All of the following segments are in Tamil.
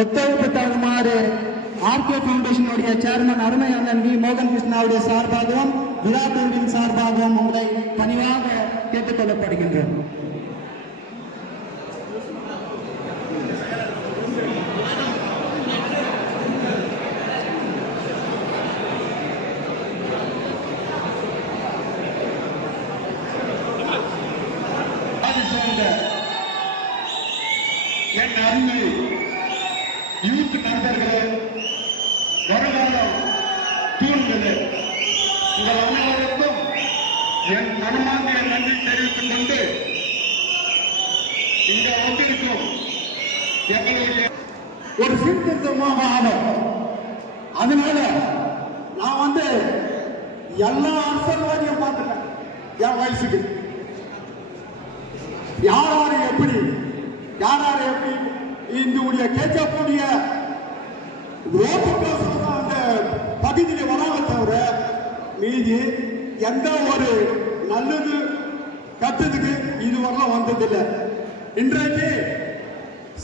ஒத்துழைப்பு தருமாறு ஆர்கே ஃபவுண்டேஷனுடைய சேர்மன் அருமை அண்ணன் வி மோகன் கிருஷ்ணாவுடைய சார்பாகவும் விழா குழுவின் சார்பாகவும் உங்களை பணிவாக கேட்டுக்கொள்ளப்படுகின்றோம். என் அருமை யூத் நண்பர்களே, வருங்காலம் தூண்களே, உங்கள் அனைவருக்கும் என் மனமார்ந்த நன்றி தெரிவித்துக் கொண்டு இங்க வந்திருக்கும் எங்களுடைய ஒரு சீர்திருத்தமாக ஆகும். அதனால நான் எல்லா அரசியல்வாதியும் பார்த்துட்டேன். என் வயசுக்கு யார் எப்படி இந்த கேட்கக்கூடிய ஓட்டுக்கோசம் அந்த பகுதியில் வராங்க தவிர மீதி எந்த ஒரு நல்லது கத்துறதுக்கு இதுவரைலாம் வந்ததில்லை. இன்றைக்கு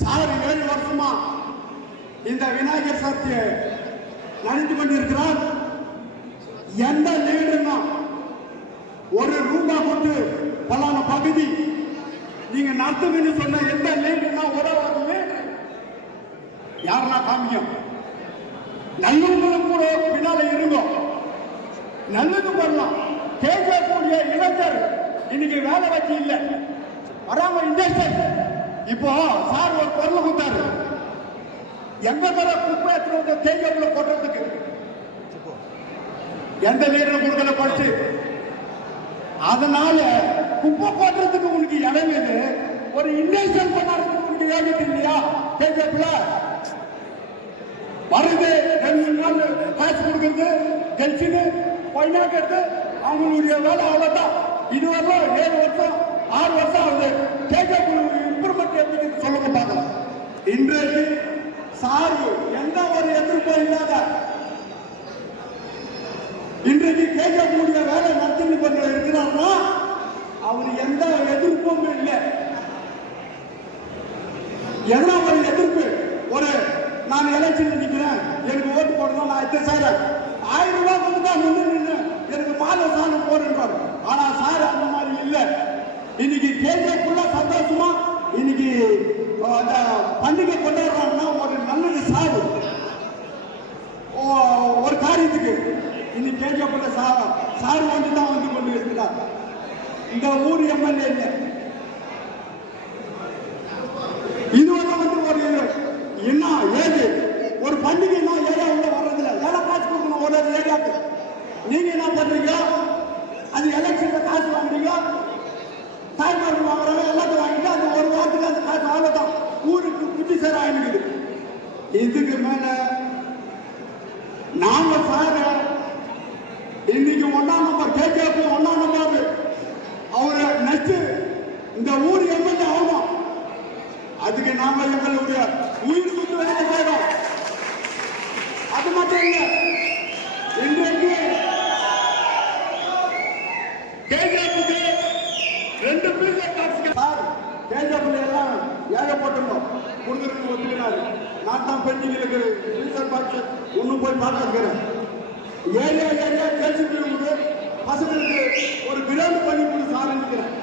சார் 7 வருஷமா இந்த விநாயகர் சதுர்த்தியை நடந்து கொண்டிருக்கிறார். எந்த லீடுன்னா ஒரு ரூபா கொண்டு பலான பகுதி நீங்க நடத்துன்னு சொன்ன எந்த லீடுன்னா ஒரு லீடு யாரெல்லாம் காமிக்கும். நல்லவங்களும் கூட பின்னால இருந்தோம், நல்லது பண்ணலாம். கேட்கக்கூடிய இளைஞர் இன்னைக்கு வேலை வச்சு இல்லை வராம இண்டஸ்ட்ரி. இப்போ சார் ஒரு பொருள் கொடுத்தாரு, எங்க தர குப்பை எடுத்து தேங்காய்க்குள்ள போடுறதுக்கு எந்த லீடரும் கொடுக்கல படிச்சு. அதனால குப்பை போடுறதுக்கு உனக்கு இடம் இது, ஒரு இண்டஸ்ட்ரியல் பண்ணறதுக்கு உனக்கு வேண்டியது இல்லையா? தேங்காய்க்குள்ள வருது 2 நாள் காசு கொடுக்கறது கழிச்சுன்னு பைனாக்கிறது அவங்களுடைய வேலை அவ்வளவுதான். இதுவரைக்கும் 7 வருஷம் 6 வருஷம் ஆகுது. கேட்கக்கூடிய இம்ப்ரூவ்மெண்ட் எப்படி சொல்லுங்க பார்க்கலாம். இன்றைக்கு சாரு எந்த ஒரு எதிர்ப்பும் இல்லாத இன்றைக்கு கேட்கக்கூடிய வேலை நடத்தி கொண்டு இருக்கிறார்னா அவர் எந்த எதிர்ப்பும் இல்லை. என்ன ஒரு எதிர்ப்பு? ஒரு நான் எலெக்ஷன் நிற்கிறேன், எனக்கு ஓட்டு போடணும், நான் எத்தனை சார் 1000 ரூபாய் கொடுத்தா நின்று எனக்கு மாலை சாணம் போடுன்றார். ஆனா சார் அந்த மாதிரி இல்லை. இன்னைக்கு கேட்கக்குள்ள சந்தோஷமா இன்னைக்கு அந்த பண்டிகை கொண்டாடுறாங்கன்னா ஒரு நல்லது சாரு ஒரு காரியத்துக்கு இன்னைக்கு கேட்கப்பட்ட சாரு தான் வந்து கொண்டு இருக்கிறார். இந்த ஊர் எம்எல்ஏ இல்லை. இதுவரை ஒரு என்ன ஏது ஒரு பண்டிகைனா ஏரியா உள்ள வர்றதில்லை. ஏழை காசு கொடுக்கணும் ஒரு ஏரியாவுக்கு. நீங்க என்ன பண்றீங்க? அது எலெக்ஷன்ல காசு வாங்குறீங்க, தாய்மார்கள் வாங்குறாங்க, எல்லாத்தையும் வாங்கிட்டு அந்த ஒரு வாரத்துக்கு அந்த காசு அவ்வளவுதான் ஊருக்கு குட்டி சேர ஆயிடுது. இதுக்கு மேல நாங்க சார் இன்னைக்கு 1ஆம் நம்பர் கேட்கப்போ 1ஆம் நம்பர் அவரை நெக்ஸ்ட் இந்த ஊர் எம்எல்ஏ ஆகும். அதுக்கு நாம எங்களுடைய உயிர் குத்து வேலை செய்யணும். அது மட்டும் இல்லை, இன்றைக்கு கேஜாப்புக்கு 2 பீஸ் சார் கேஜாப்புல எல்லாம் ஏகப்பட்டிருந்தோம் கொடுக்குறதுக்கு ஒத்துக்கிறாரு. நான் தான் பெண்டிங் இருக்கிறேன் பீசர் பாக்ஸ் ஒன்னும் போய் பார்த்துக்கிறேன். ஏரியா கேள்வி பசங்களுக்கு ஒரு விளையாட்டு பண்ணி கொடுத்து ஆரம்பிக்கிறேன்,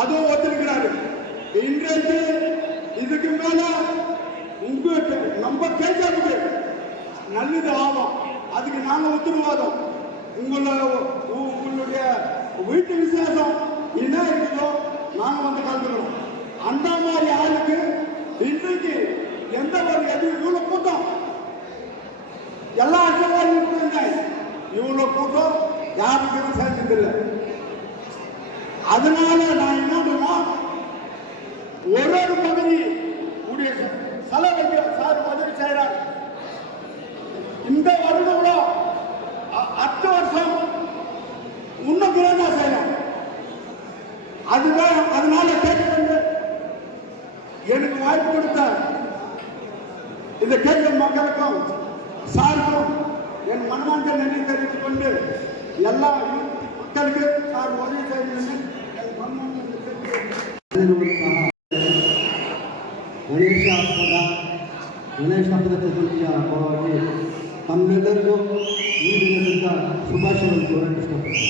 அதுவும் ஒத்துக்கிறாரு. இன்றைக்கு இதுக்கு மேல உங்களுக்கு நம்ம கேட்கறதுக்கு நல்லது ஆகும். அதுக்கு நாங்க உத்தரவாதம். உங்களுடைய வீட்டு விசேஷம் என்ன இருக்குதோ நாங்க கலந்துக்கணும். அந்த மாதிரி ஆளுக்கு இன்றைக்கு எந்த ஒரு இவ்வளவு கூட்டம் எல்லா அரசியல்வாதிகளும் இவ்வளவு கூட்டம் யாருக்கும் சேர்ந்ததில்லை. அதனால நான் என்ன செலவைக்கு சார் உதவி செய்கிறார். இந்த வருடம் கூட அடுத்த வருஷம் இன்னும் கிராண்டா செய்யலாம். அதுதான் அதனால கேட்க எனக்கு வாய்ப்பு கொடுத்த இந்த கேட்க மக்களுக்கும் சாருக்கும் என் மனமார்ந்த நன்றி தெரிவித்துக் கொண்டு எல்லா மக்களுக்கு சார் உதவி செய்யணும்னு என் மனமார்ந்த ಗಣೇಶ ಹಬ್ಬದ ಚತುರ್ಥಿಯ ಹಬ್ಬವಾಗಿ ತಮ್ಮೆಲ್ಲರಿಗೂ ಈ ದಿನದಿಂದ ಶುಭಾಶಯವನ್ನು ಕೋರಲು ಇಷ್ಟಪಡ್ತಾರೆ.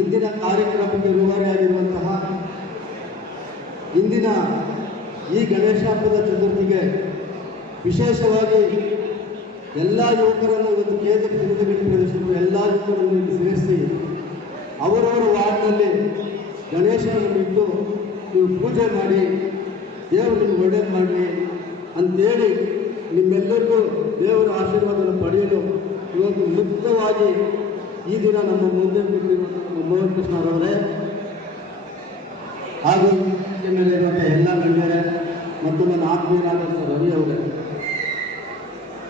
ಇಂದಿನ ಕಾರ್ಯಕ್ರಮಕ್ಕೆ ರೂವಾರಿಯಾಗಿರುವಂತಹ ಇಂದಿನ ಈ ಗಣೇಶ ಹಬ್ಬದ ಚತುರ್ಥಿಗೆ ವಿಶೇಷವಾಗಿ ಎಲ್ಲ ಯುವಕರನ್ನು ಒಂದು ಕೇಂದ್ರ ಪ್ರದೇಶಗಳು ಎಲ್ಲ ಯುವಕರನ್ನು ಇಲ್ಲಿ ಸೇರಿಸಿ ಅವರವರ ವಾರ್ಡ್ನಲ್ಲಿ ಗಣೇಶನನ್ನು ಇಟ್ಟು ನೀವು ಪೂಜೆ ಮಾಡಿ ದೇವರು ನಿಮ್ಗೆ ಒಳ್ಳೇದು ಮಾಡಲಿ ಅಂತೇಳಿ ನಿಮ್ಮೆಲ್ಲರಿಗೂ ದೇವರ ಆಶೀರ್ವಾದವನ್ನು ಪಡೆಯಲು ಇವತ್ತು ಮುಕ್ತವಾಗಿ ಈ ದಿನ ನಮ್ಮ ಮುಂದೆ ಬಿಟ್ಟಿರುವಂಥ ನಮ್ಮ ಮೋಹನ್ ಕೃಷ್ಣರವರೇ ಹಾಗೂ ಮೇಲಿರುವಂಥ ಎಲ್ಲ ಗಣ್ಯರೇ ಮತ್ತು ನನ್ನ ಆತ್ಮೀಯರಾದಂಥ ರವಿ ಅವರೇ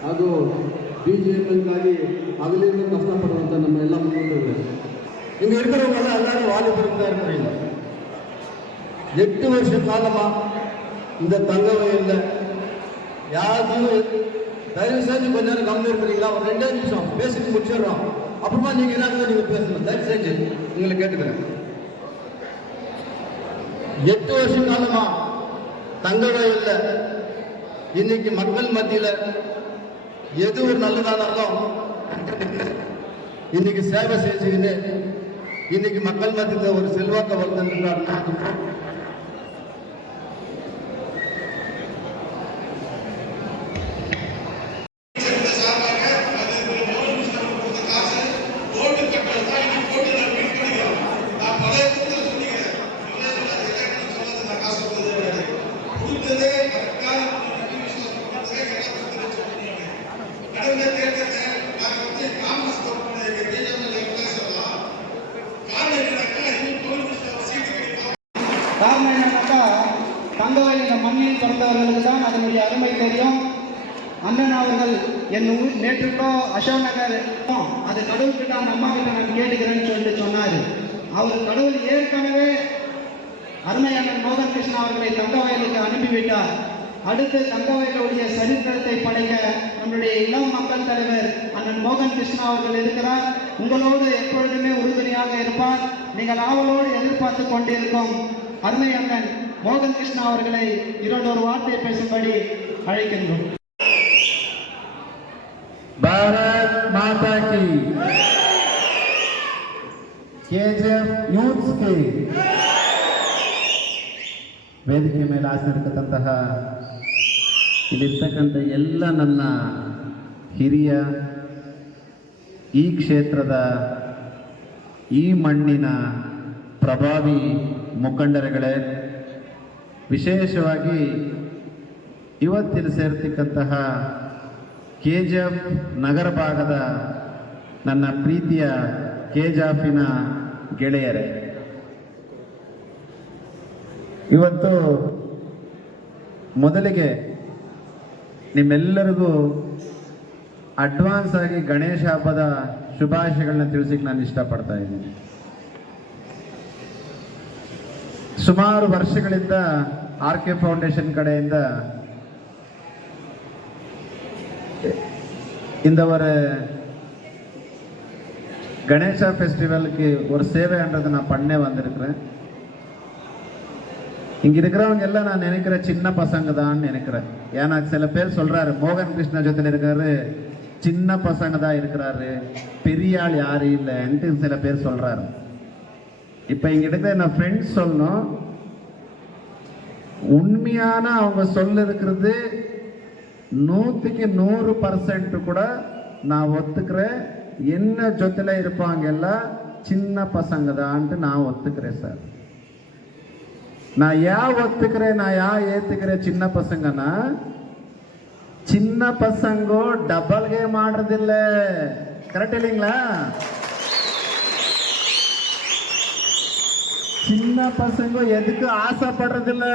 ಹಾಗೂ BJPಗಾಗಿ ಹಗಲಿಂದ ಕಷ್ಟಪಡುವಂಥ ನಮ್ಮ ಎಲ್ಲ ಮುಖಂಡರು இங்கே இருக்கிறவங்கெல்லாம் எல்லாரும் வாலிபருக்கு தான் இருக்கிறீங்க. 8 வருஷ காலமா இந்த தங்க வயலில் யாரையும் தயவு செஞ்சு கொஞ்ச நேரம் கவனம் இருக்கிறீங்களா? ஒரு 2 நிமிஷம் பேசிட்டு முடிச்சிடுறோம். அப்புறமா நீங்கள் எல்லாருக்கும் நீங்கள் பேசணும். தயவு செஞ்சு உங்களை கேட்டுக்கிறேன். 8 வருஷ காலமா தங்க வயலில் இன்னைக்கு மக்கள் மத்தியில் எது ஒரு நல்லதானாலும் இன்னைக்கு சேவை செஞ்சுக்கின்னு இன்னைக்கு மக்கள் மத்தியில் ஒரு செல்வாக்க வளர்த்துருக்காருன்னா காரணம் என்னன்னாக்கா தங்கவயல் இந்த மண்ணில் பிறந்தவர்களுக்கு தான் அதனுடைய அருமை தெரியும். அண்ணன் அவர்கள் என் ஊர் நேற்றுக்கோ அசோக் நகர் அது கடவுள்கிட்ட அந்த அம்மா கிட்ட நான் கேட்டுக்கிறேன்னு சொல்லிட்டு சொன்னார். அவர் கடவுள் ஏற்கனவே அருமை அண்ணன் மோகன் கிருஷ்ணா அவர்களை தங்கவயலுக்கு அனுப்பிவிட்டார். அடுத்து தங்கவயலுடைய சரித்திரத்தை படைக்க நம்முடைய இளம் மக்கள் தலைவர் அண்ணன் மோகன் கிருஷ்ணா அவர்கள் இருக்கிறார். உங்களோடு எப்பொழுதுமே உறுதுணையாக இருப்பார். நீங்கள் ஆவலோடு எதிர்பார்த்து கொண்டிருக்கும் அருமை அண்ணன் மோகன் கிருஷ்ணா அவர்களை 2 வார்த்தை பேசும்படி அழைக்கின்றோம். ಭಾರತ್ ಮಾತಾ ಕಿ KGF ಯೂತ್ಸ್ ಕಿ ವೇದಿಕೆ ಮೇಲೆ ಆಸನಿರತಕ್ಕಂತಹ ಇಲ್ಲಿರ್ತಕ್ಕಂಥ ಎಲ್ಲ ನನ್ನ ಹಿರಿಯ ಈ ಕ್ಷೇತ್ರದ ಈ ಮಣ್ಣಿನ ಪ್ರಭಾವಿ ಮುಖಂಡರುಗಳೇ, ವಿಶೇಷವಾಗಿ ಇವತ್ತಿಲ್ಲಿ ಸೇರ್ತಕ್ಕಂತಹ KGF ನಗರ ಭಾಗದ ನನ್ನ ಪ್ರೀತಿಯ KGFನ ಗೆಳೆಯರೇ, ಇವತ್ತು ಮೊದಲಿಗೆ ನಿಮ್ಮೆಲ್ಲರಿಗೂ ಅಡ್ವಾನ್ಸ್ ಆಗಿ ಗಣೇಶ ಹಬ್ಬದ ಶುಭಾಶಯಗಳನ್ನ ತಿಳಿಸಿಕ್ಕೆ ನಾನು ಇಷ್ಟಪಡ್ತಾ ಇದ್ದೀನಿ. ಸುಮಾರು ವರ್ಷಗಳಿಂದ RK ಫೌಂಡೇಶನ್ கடைಯಿಂದ இந்த ஒரு கணேசா ஃபெஸ்டிவலுக்கு ஒரு சேவைன்றதை நான் பண்ணே வந்திருக்கிறேன். இங்க இருக்கிறவங்க எல்லாம் நான் நினைக்கிற சின்ன பசங்க தான் நினைக்கிறேன். ஏன்னா சில பேர் சொல்றாரு மோகன் கிருஷ்ணா ஜொத்தில் இருக்காரு, சின்ன பசங்க தான் இருக்கிறாரு, பெரிய ஆள் யாரும் இல்லைன்ட்டு சில பேர் சொல்றாரு. இப்ப இங்க இருக்கிற நான் ஃப்ரெண்ட்ஸ் சொல்லணும், உண்மையான அவங்க சொல்ல இருக்கிறது 100க்கு 100% கூட நான் ஒத்துக்கிறேன். என்ன ஜொத்தில் இருப்பாங்க எல்லாம் சின்ன பசங்க தான்ட்டு நான் ஒத்துக்கிறேன் சார். நான் ஏன் ஒத்துக்கிறேன், நான் ஏன் ஏத்துக்கிறேன் சின்ன பசங்கன்னா, சின்ன பசங்க டபுள் கேம் ஆடுறதில்ல, கரெக்ட் இல்லைங்களா? சின்ன பசங்க எதுக்கு ஆசைப்படுறதில்ல.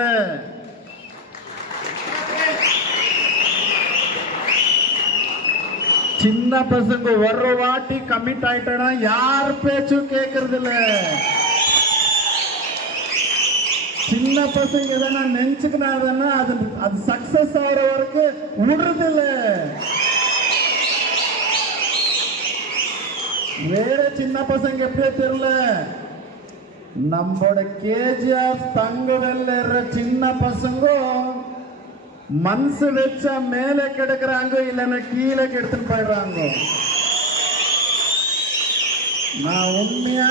சின்ன பசங்க ஒரு வாட்டி கமிட் ஆயிட்டா யார் பேச்சும் கேட்கறது இல்ல. சின்ன பசங்க எதனா நினைச்சுக்கினாங்கன்னா அது சக்சஸ் ஆகிற வரைக்கும் விடுறது இல்ல. வேற சின்ன பசங்க எப்படியோ தெரியல, நம்மோட கேஜிஎஃப் தங்கவேல்ல சின்ன பசங்க மனசு வச்சா மேலே கிடக்குறாங்க, இல்லைன்னா கீழே கெடுத்துட்டு போயிடுறாங்க. நான் உண்மையா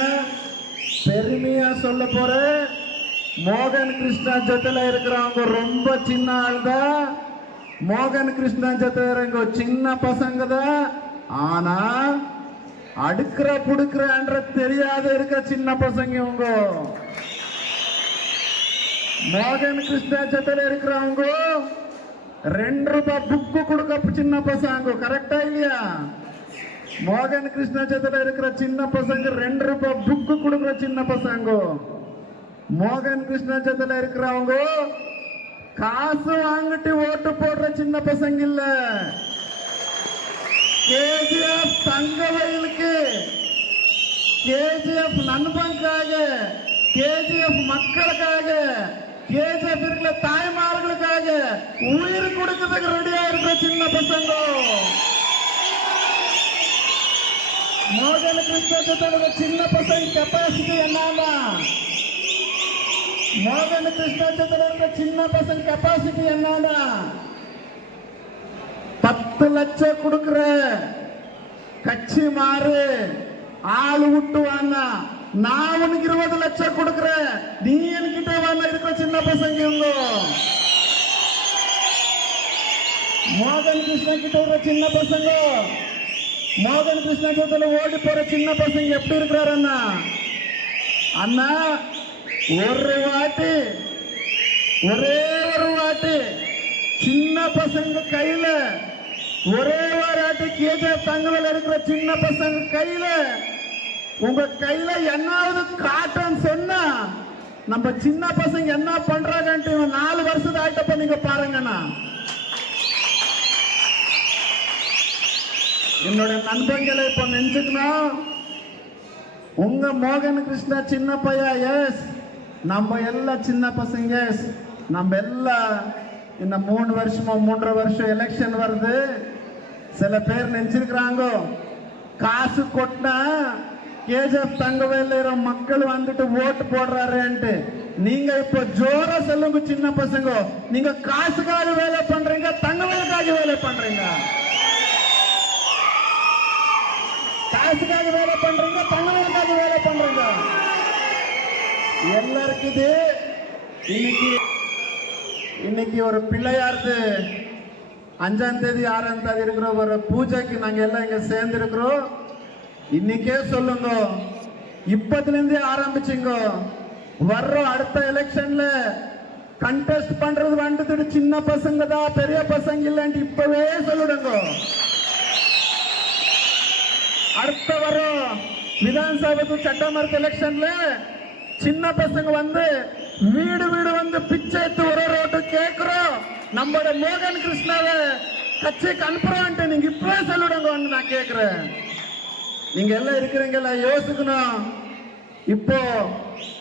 பெருமையா சொல்ல போறேன், மோகன் கிருஷ்ணா ஜொತೆல இருக்கிறவங்க ரொம்ப சின்ன ஆள் தான். மோகன் கிருஷ்ணா ஜொತೆ இருக்கிறவங்க சின்ன பசங்க தான். ஆனா அடுக்கிற புடுக்கிறன்ற தெரியாத இருக்க சின்ன பசங்க இவங்க. மோகன் கிருஷ்ணா ஜொತೆல இருக்கிறவங்க 2 ரூபாய் புக்கு கொடுக்க சின்ன பசங்க, கரெக்டா இல்லையா? மோகன் கிருஷ்ணா ஜொತೆல இருக்கிற சின்ன பசங்க 2 ரூபாய் புக்கு கொடுக்குற சின்ன பசங்க. மோகன் கிருஷ்ணா ஜொತೆல இருக்கிறவங்க காசு வாங்கிட்டு ஓட்டு போடுற சின்ன பசங்க இல்ல. கேஜிஎஃப் தங்கவயலுக்கு, கேஜிஎஃப் நண்பனுக்காக, கேஜிஎஃப் மக்களுக்காக, கேஜிஎஃப் இருக்கிற தாய்மார்களுக்காக உயிர் கொடுக்கிறதுக்கு ரெடியா இருக்கிற சின்ன பசங்க. மோகன் கிருஷ்ணா சின்ன பசங்க கெப்பாசிட்டி என்னன்னா, மோகன் கிருஷ்ணா இருக்கிற சின்ன பசங்க கெப்பாசிட்டி என்னன்னா 10 லட்சம் கொடுக்கிற கட்சி மாறு ஆளு விட்டு வாங்க, நான் உனக்கு 20 லட்சம் கொடுக்கிறேன், நீ என்கிட்ட வாங்க இருக்கிற சின்ன பசங்க இவங்க. மோகன் கிருஷ்ணா கிட்ட இருக்கிற சின்ன பசங்க, மோகன் கிருஷ்ணா ஜொತೆல ஓடி போற சின்ன பசங்க எப்படி இருக்கிறாரண்ணா? அண்ணா ஒரே ஒரு வாட்டி சின்ன பசங்க கையில, ஒரே ஒரு வாட்டி கேஜிஎஃப் தங்கவேல் இருக்கிற சின்ன பசங்க கையில, உங்க கையில என்னாவது காட்டன் சொன்னா நம்ம சின்ன பசங்க என்ன பண்றாங்கன்ட்டு 4 வருஷத்து ஆயிட்டப்ப நீங்க பாருங்கண்ணா. என்னுடைய நண்பர்களை இப்ப நினைச்சுக்கணும், உங்க மோகன் கிருஷ்ணா சின்ன பையன் எஸ், நம்ம எல்லாம் சின்ன பசங்க எஸ். நம்ம எல்லாம் இன்னும் 3 வருஷமோ 3.5 வருஷம் எலெக்ஷன் வருது. சில பேர் நினைச்சிருக்கிறாங்க காசு கொட்டினா கேஜிஎஃப் தங்கவேல் மக்கள் வந்துட்டு ஓட்டு போடுறாருன்ட்டு. நீங்க இப்ப ஜோர சொல்லுங்க சின்ன பசங்க, நீங்க காசுக்காக வேலை பண்றீங்க, தங்கவேலுக்காக வேலை பண்றீங்க? காசுக்காக வேலை பண்றீங்க, தங்கவேலுக்காக வேலை பண்றீங்க? எல்லாருக்கும் இன்னைக்கு ஒரு பிள்ளையார்து 5ஆம் தேதி 6ஆம் தேதி இருக்கிற ஒரு பூஜைக்கு நாங்க எல்லாம் இங்க சேர்ந்து இருக்கிறோம். இன்னைக்கே சொல்லுங்க, இப்பத்துல இருந்தே ஆரம்பிச்சுங்க, வர்ற அடுத்த எலெக்ஷன்ல கண்டெஸ்ட் பண்றது வந்துட்டு சின்ன பசங்க தான், பெரிய பசங்க இல்லைன்னு இப்பவே சொல்லிடுங்க. அடுத்த வரும் விதானசபா சட்டமன்ற எலெக்ஷன்ல சின்ன பசங்க வந்து வீடு வீடு வந்து பிச்சை எடுத்து ஒரு ரோட்டு கேட்கிறோம், நம்மளோட மோகன் கிருஷ்ணாவை கட்சிக்கு அனுப்புறோன்ட்டு நீங்க இப்பவே சொல்லிடுங்க. நான் கேட்கிறேன், நீங்க எல்லாம் இருக்கிறீங்கல்ல, யோசிக்கணும். இப்போ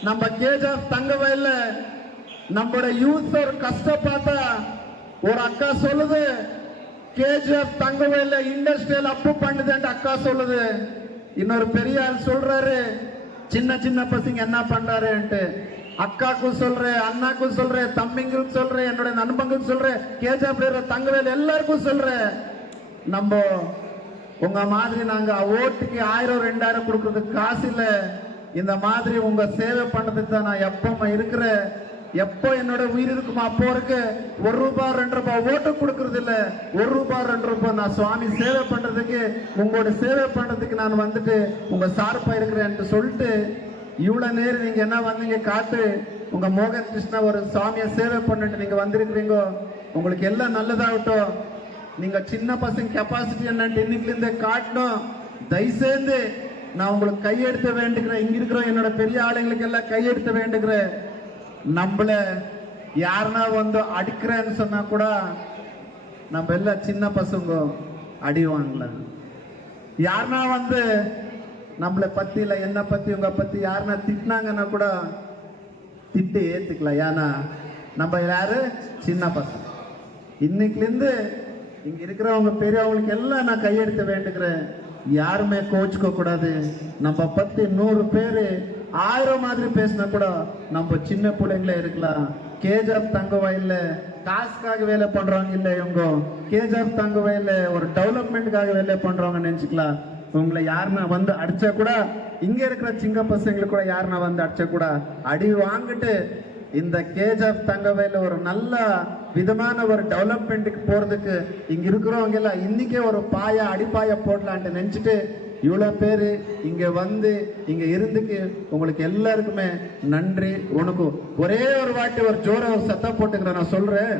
நம்ம கேஜிஎஃப் தங்கவேல்ல நம்மளோட யூத் ஒரு கஷ்டம் பார்த்தா, ஒரு அக்கா சொல்லுது கேஜிஎஃப் தங்கவேல்ல இண்டஸ்ட்ரியல் அப்பு பண்ணுதுன்ட்டு அக்கா சொல்லுது. இன்னொரு பெரிய ஆள் சொல்றாரு சின்ன சின்ன பசங்க என்ன பண்றாருன்ட்டு. அக்காக்கும் சொல்றேன், அண்ணாக்கும் சொல்றேன், தம்பிங்களுக்கு சொல்றேன், என்னோட நண்பங்களுக்கு சொல்றேன், கேஜிஎஃப் தங்கவேல் எல்லாருக்கும் சொல்றேன், நம்ம உங்க மாதிரி நாங்க ஓட்டுக்கு 1000-2000 கொடுக்கறதுக்கு காசு இல்ல. இந்த மாதிரி உங்க சேவை பண்ணதுக்கு தான் நான் எப்பமா இருக்கிறேன். எப்போ என்னோட உயிர் இருக்குமா அப்போ இருக்கு. 1 ரூபாய் 2 ரூபாய் ஓட்டு கொடுக்கறது இல்ல, 1 ரூபாய் 2 ரூபாய் நான் சுவாமி சேவை பண்றதுக்கு, உங்களோட சேவை பண்றதுக்கு நான் வந்துட்டு உங்க சார்பா இருக்கிறேன் சொல்லிட்டு இவ்வளவு நேரம் நீங்க என்ன வந்தீங்க காட்டு. உங்க மோகன் கிருஷ்ணா ஒரு சுவாமியை சேவை பண்ணிட்டு நீங்க வந்திருக்கிறீங்க, உங்களுக்கு எல்லாம் நல்லதாகட்டும். நீங்க சின்ன பசங்க கெப்பாசிட்டி என்னன்னு இன்னைக்குல இருந்தே காட்டணும். தயவுசெய்து நான் உங்களுக்கு கையெடுத்து வேண்டுகிறேன். இங்க இருக்கிற என்னோட பெரிய ஆளுங்களுக்கு எல்லாம் கையெடுத்து வேண்டுகிறேன். நம்மள யாருன்னா வந்து அடிக்கிறேன்னு சொன்னா கூட நம்ம எல்லாம் சின்ன பசங்க அடி வாங்கல. யாருன்னா வந்து நம்மளை பத்தி இல்லை என்னை பத்தி உங்க பத்தி யாருன்னா திட்டினாங்கன்னா கூட திட்டு ஏத்துக்கலாம். ஏன்னா நம்ம யாரு சின்ன பசங்க. இன்னைக்குலேருந்து இங்க இருக்கிறவங்க பெரியவங்களுக்கு எல்லாம் நான் கையெடுத்து வேண்டுகிறேன். யாருமே கோச்சுக்க கூடாது. நம்ம பத்தி 100 பேரு 1000 மாதிரி பேசினா கூட நம்ம சின்ன பிள்ளைங்களே இருக்கலாம். கேஜிஎஃப் தங்க வயல்ல காசுக்காக வேலை பண்றவங்க இல்லை. இவங்க கேஜிஎஃப் தங்க வயல்ல ஒரு டெவலப்மெண்ட்டுக்காக வேலை பண்றவங்க நினைச்சுக்கலாம். உங்களை யாருன்னா வந்து அடிச்சா கூட, இங்க இருக்கிற சிங்க பசங்களுக்கு கூட யாருன்னா வந்து அடிச்சா கூட அடி வாங்கிட்டு இந்த கேஜிஎஃப் தங்க வயல்ல ஒரு நல்ல விதமான ஒரு டெவலப்மெண்ட்டுக்கு போறதுக்கு இங்க இருக்கிறவங்க எல்லாம் இன்னைக்கே ஒரு அடிப்பாய போடலான்ட்டு நினைச்சிட்டு இவ்வளோ பேர் இங்க வந்து இங்க இருந்துக்கு உங்களுக்கு எல்லாருக்குமே நன்றி. உனக்கு ஒரே ஒரு வாட்டி ஒரு ஜோர ஒரு சத்தம் போட்டுக்கிறேன். நான் சொல்றேன்,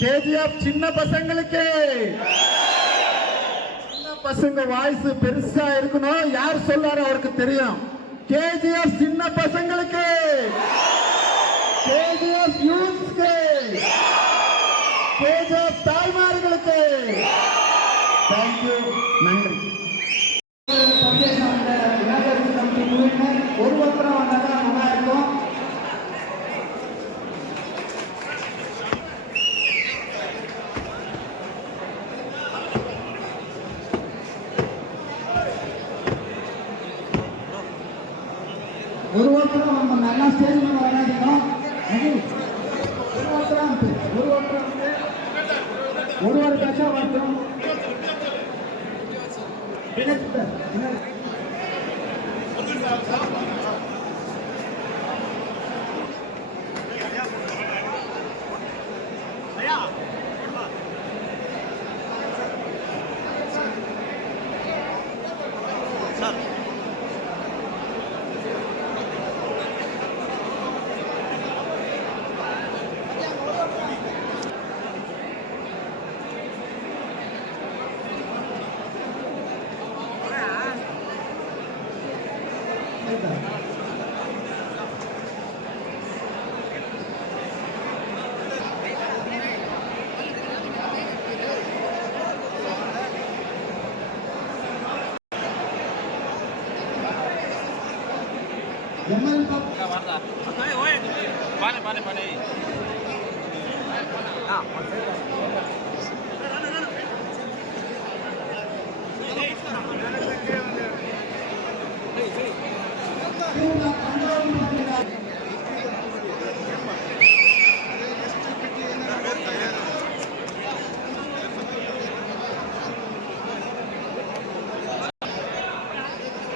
கேஜிஎஃப் சின்ன பசங்களுக்கு. சின்ன பசங்க வாய்ஸ் பெருசா இருக்கணும். யார் சொல்லாரோ அவருக்கு தெரியும். கேஜிஎஃப் சின்ன பசங்களுக்கு, கேஜிஎஃப் யூத்ஸ்க்கு, கேஜிஎஃப் தாய்மார்களுக்கு. தேங்க்யூ, நன்றி. ஒருவருத்தரம் வந்தாதான் நல்லா இருக்கும். ஒருவருத்தரம் நம்ம நல்லா ஸ்டேஜ் மேல வராதிக்கும். ஒரு பேச்சா வரட்டும்.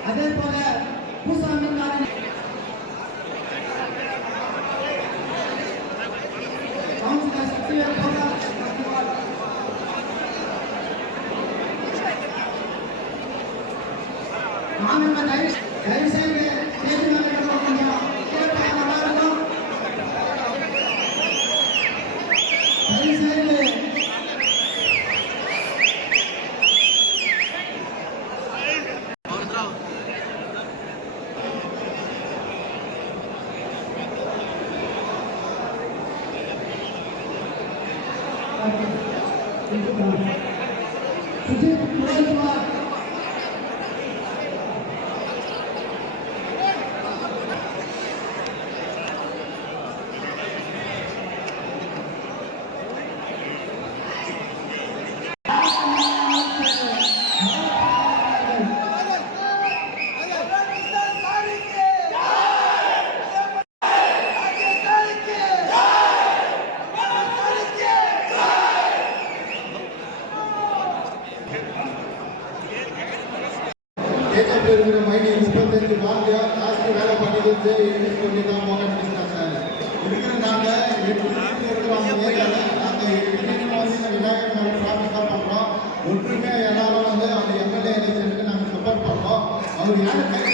அதே போல பூசாமி இருக்கிற மைனி 35 வார்த்தையா ஜாஸ்தி வேலை பண்ணிட்டு இங்கிலீஷ் சொல்லி தான் மோகன் பேசினாங்க. இருக்கிற நாங்கள் இருக்கிறோம் ஏரியாவில் நாங்கள் இன்னைக்கு வந்து விநாயகர் மேலே ப்ராமிஸ் தான் பண்ணுறோம். ஒற்றுமையாக எல்லாரும் வந்து அந்த எம்எல்ஏ எலெக்ஷனுக்கு நாங்கள் சப்போர்ட் பண்ணுறோம். அவர் யாரும்